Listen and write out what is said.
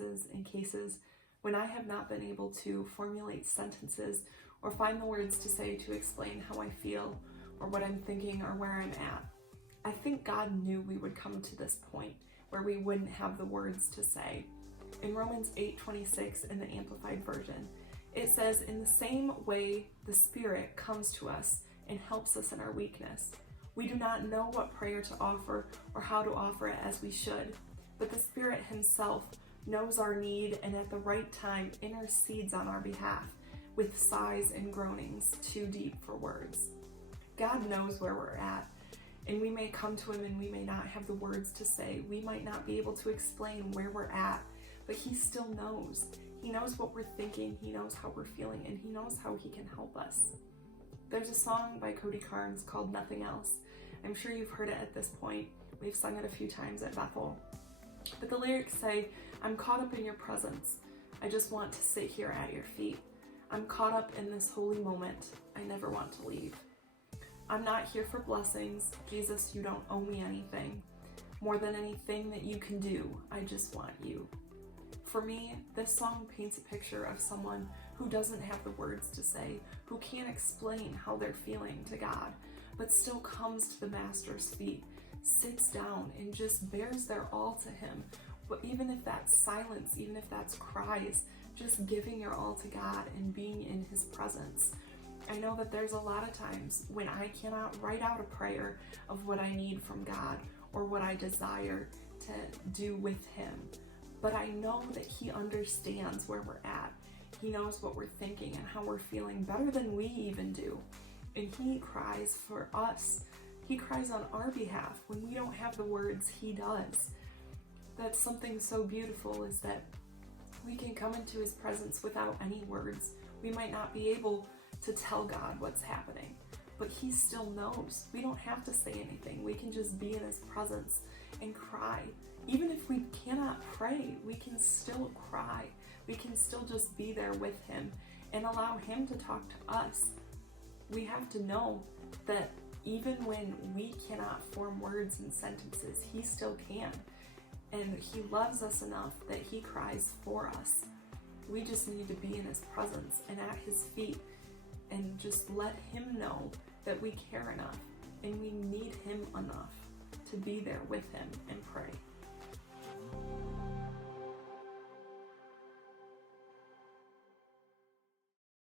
instances and cases when I have not been able to formulate sentences or find the words to say to explain how I feel or what I'm thinking or where I'm at. I think God knew we would come to this point where we wouldn't have the words to say. In Romans 8:26 in the Amplified Version, it says, "In the same way the Spirit comes to us and helps us in our weakness. We do not know what prayer to offer or how to offer it as we should, but the Spirit Himself knows our need and at the right time intercedes on our behalf with sighs and groanings too deep for words." God knows where we're at, and we may come to Him and we may not have the words to say. We might not be able to explain where we're at, but He still knows. He knows what we're thinking, He knows how we're feeling, and He knows how He can help us. There's a song by Cody Carnes called "Nothing Else." I'm sure you've heard it at this point. We've sung it a few times at Bethel. But the lyrics say, "I'm caught up in your presence. I just want to sit here at your feet. I'm caught up in this holy moment. I never want to leave. I'm not here for blessings. Jesus, you don't owe me anything. More than anything that you can do, I just want you." For me, this song paints a picture of someone who doesn't have the words to say, who can't explain how they're feeling to God, but still comes to the Master's feet, sits down, and just bears their all to Him. But even if that's silence, even if that's cries, just giving your all to God and being in His presence. I know that there's a lot of times when I cannot write out a prayer of what I need from God or what I desire to do with Him. But I know that He understands where we're at. He knows what we're thinking and how we're feeling better than we even do. And He cries for us. He cries on our behalf. When we don't have the words, He does. That's something so beautiful, is that we can come into His presence without any words. We might not be able to tell God what's happening, but He still knows. We don't have to say anything. We can just be in His presence and cry. Even if we cannot pray, we can still cry. We can still just be there with Him and allow Him to talk to us. We have to know that even when we cannot form words and sentences, He still can. And He loves us enough that He cries for us. We just need to be in His presence and at His feet and just let Him know that we care enough and we need Him enough to be there with Him and pray.